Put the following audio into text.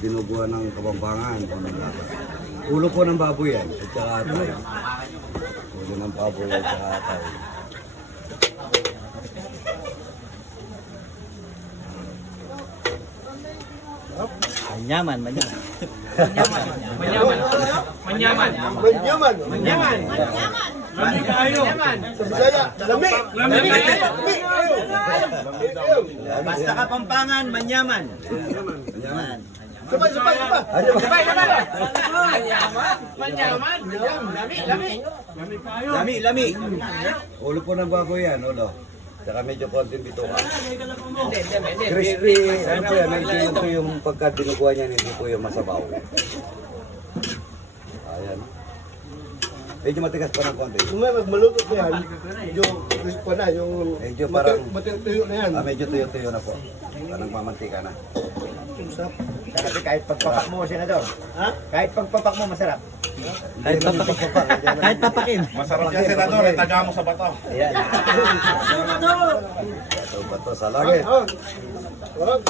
dinuguan ng Kapampangan. Ulo po ng baboy yan, at saka atay. Ulo ng baboy at saka atay. Manyaman, manyaman. Manyaman. Lami kayo. Sa Bisaya, lami. Basta Kapampangan, manyaman. Manyaman. Sabay. Lami. Ulo po ng baboy yan, ulo. Saka medyo konting bituka. Crispy, ano po yan, ito yung pagka dinuguan niya, hindi po yung masabaw. Ayan. Medyo matigas pa ng konti. Kung may magmaluto na yan, medyo crisp pa na, yung Medyo parang- matuyo na yan. Medyo tuyo-tuyo na po. Parang mamantika na. Sarap. Kasi kahit pagpapak mo, senador. Ha? Kahit pagpapak mo, masarap. Kahit papakin. Kahit papakin. Masarap yan, senador. Taga mo sa bato. Ayan. Bato sa langit. Sarap.